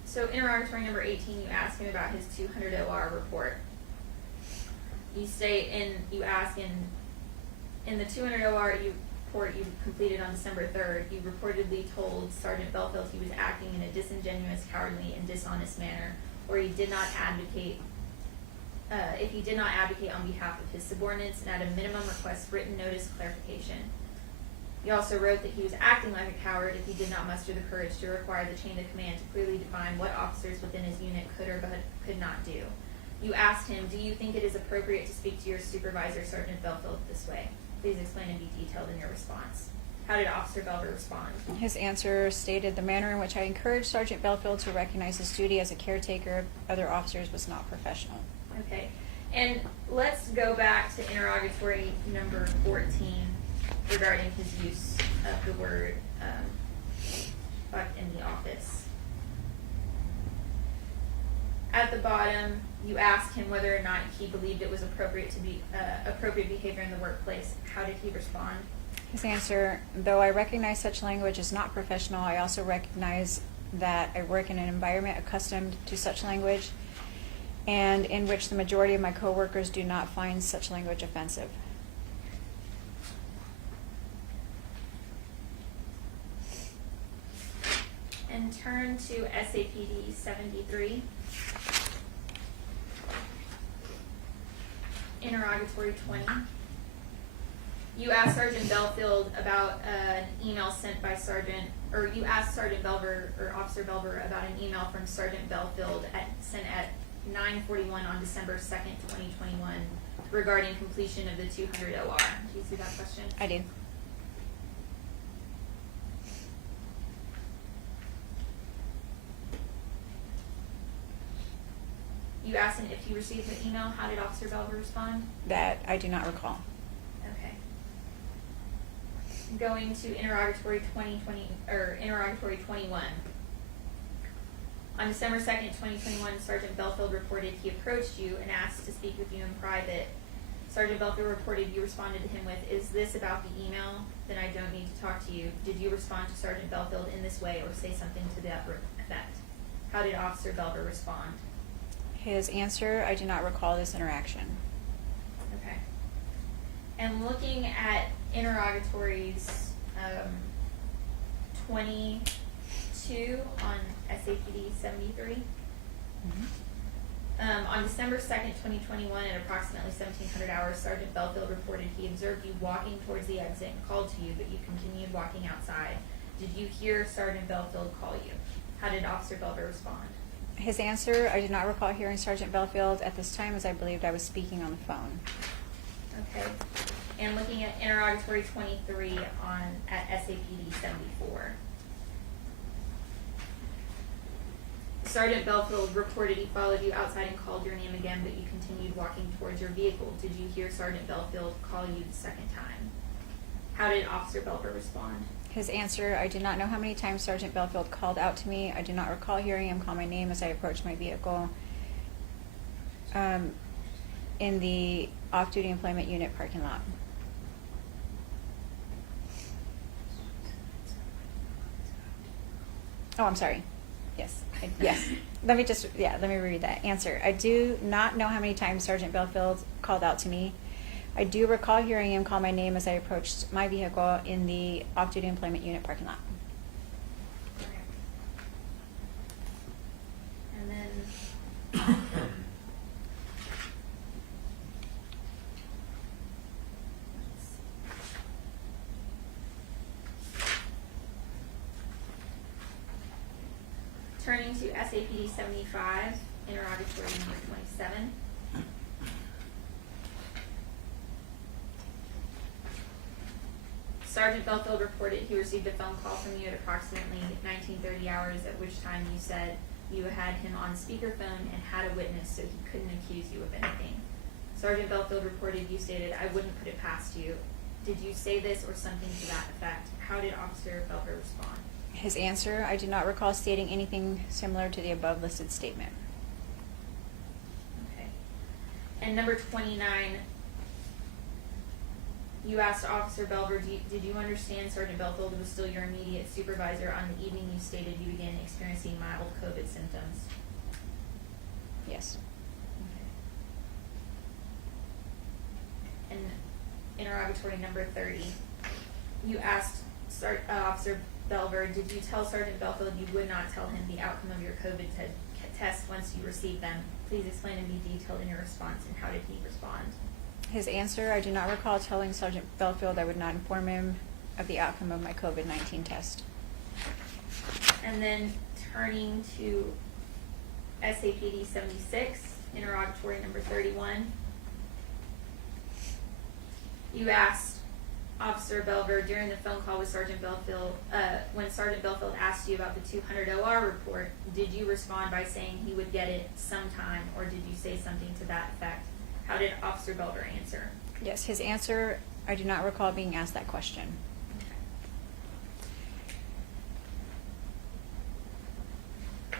So interrogatory number 18, you ask him about his 200 OR report. You state you ask in the 200 OR report you completed on December 3rd, you reportedly told Sergeant Belfield he was acting in a disingenuous, cowardly, and dishonest manner, or he did not advocate, if he did not advocate on behalf of his subordinates, and at a minimum request written notice clarification. He also wrote that he was acting like a coward if he did not muster the courage to require the chain of command to clearly define what officers within his unit could or could not do. You asked him, do you think it is appropriate to speak to your supervisor, Sergeant Belfield, this way? Please explain and be detailed in your response. How did Officer Belver respond? His answer stated, the manner in which I encouraged Sergeant Belfield to recognize his duty as a caretaker of other officers was not professional. Okay, and let's go back to interrogatory number 14 regarding his use of the word fuck in the office. At the bottom, you asked him whether or not he believed it was appropriate to be appropriate behavior in the workplace. How did he respond? His answer, though I recognize such language is not professional, I also recognize that I work in an environment accustomed to such language and in which the majority of my coworkers do not find such language offensive. And turn to SAPD 73. Interrogatory 20. You asked Sergeant Belfield about an email sent by you asked Sergeant Belver, or Officer Belver, about an email from Sergeant Belfield sent at 9:41 on December 2nd, 2021, regarding completion of the 200 OR. Do you see that question? I do. You asked him if he received the email. How did Officer Belver respond? That I do not recall. Okay. Going to interrogatory interrogatory 21. On December 2nd, 2021, Sergeant Belfield reported he approached you and asked to speak with you in private. Sergeant Belfield reported you responded to him with, "Is this about the email? Then I don't need to talk to you." Did you respond to Sergeant Belfield in this way or say something to that effect? How did Officer Belver respond? His answer, I do not recall this interaction. Okay. And looking at interrogatories 22 on SAPD 73. On December 2nd, 2021, at approximately 1700 hours, Sergeant Belfield reported he observed you walking towards the exit and called to you, but you continued walking outside. Did you hear Sergeant Belfield call you? How did Officer Belver respond? His answer, I did not recall hearing Sergeant Belfield at this time as I believed I was speaking on the phone. Okay. And looking at interrogatory 23 at SAPD 74. Sergeant Belfield reported he followed you outside and called your name again, but you continued walking towards your vehicle. Did you hear Sergeant Belfield call you the second time? How did Officer Belver respond? His answer, I do not know how many times Sergeant Belfield called out to me. I do not recall hearing him call my name as I approached my vehicle in the off-duty employment unit parking lot. Oh, I'm sorry. Yes. Let me read that. Answer. I do not know how many times Sergeant Belfield called out to me. I do recall hearing him call my name as I approached my vehicle in the off-duty employment unit parking lot. Okay. And then. Turning to SAPD 75, interrogatory number 27. Sergeant Belfield reported he received a phone call from you at approximately 19:30 hours, at which time you said you had him on speakerphone and had a witness, so he couldn't accuse you of anything. Sergeant Belfield reported you stated, "I wouldn't put it past you." Did you say this or something to that effect? How did Officer Belver respond? His answer, I do not recall stating anything similar to the above listed statement. Okay. And number 29, you asked Officer Belver, did you understand Sergeant Belfield was still your immediate supervisor on the evening you stated you began experiencing mild COVID symptoms? Yes. Okay. And interrogatory number 30, you asked Officer Belver, did you tell Sergeant Belfield you would not tell him the outcome of your COVID test once you received them? Please explain and be detailed in your response, and how did he respond? His answer, I do not recall telling Sergeant Belfield I would not inform him of the outcome of my COVID-19 test. And then turning to SAPD 76, interrogatory number 31. You asked Officer Belver during the phone call with Sergeant Belfield, when Sergeant Belfield asked you about the 200 OR report, did you respond by saying he would get it sometime, or did you say something to that effect? How did Officer Belver answer? Yes, his answer, I do not recall being asked that question. Okay.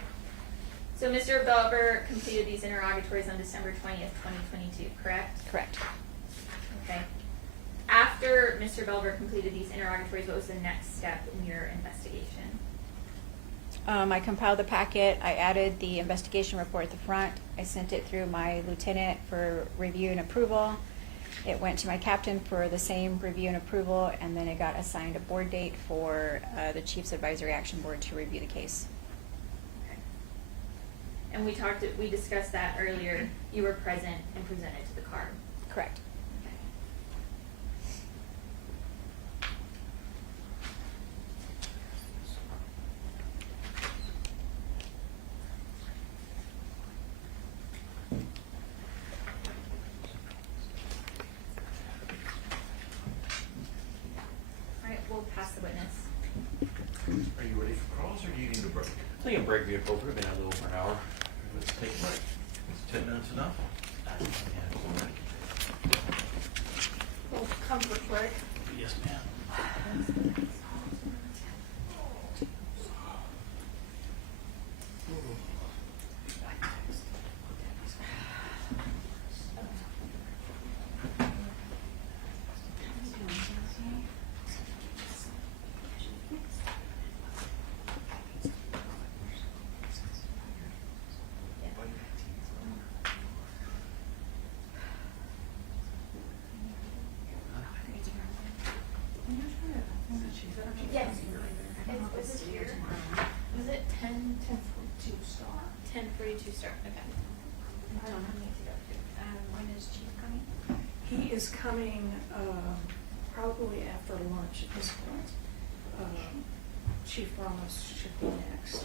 So Mr. Belver completed these interrogatories on December 20th, 2022, correct? Correct. Okay. After Mr. Belver completed these interrogatories, what was the next step in your investigation? I compiled the packet. I added the investigation report at the front. I sent it through my lieutenant for review and approval. It went to my captain for the same review and approval, and then it got assigned a board date for the Chiefs Advisory Action Board to review the case. Okay. And we discussed that earlier. You were present and presented to the card. Correct. We'll pass the witness. Are you ready for calls, or do you need a break? I think a break would be appropriate, been a little over an hour. Let's take a break. Is 10 minutes enough? Little comfort break. Yes, ma'am. Yes. Was it here? Was it 10:42 star? 10:42 star. Okay. I don't know. I need to go to. When is Chief coming? He is coming probably after lunch at this point. Chief Ramos should be next.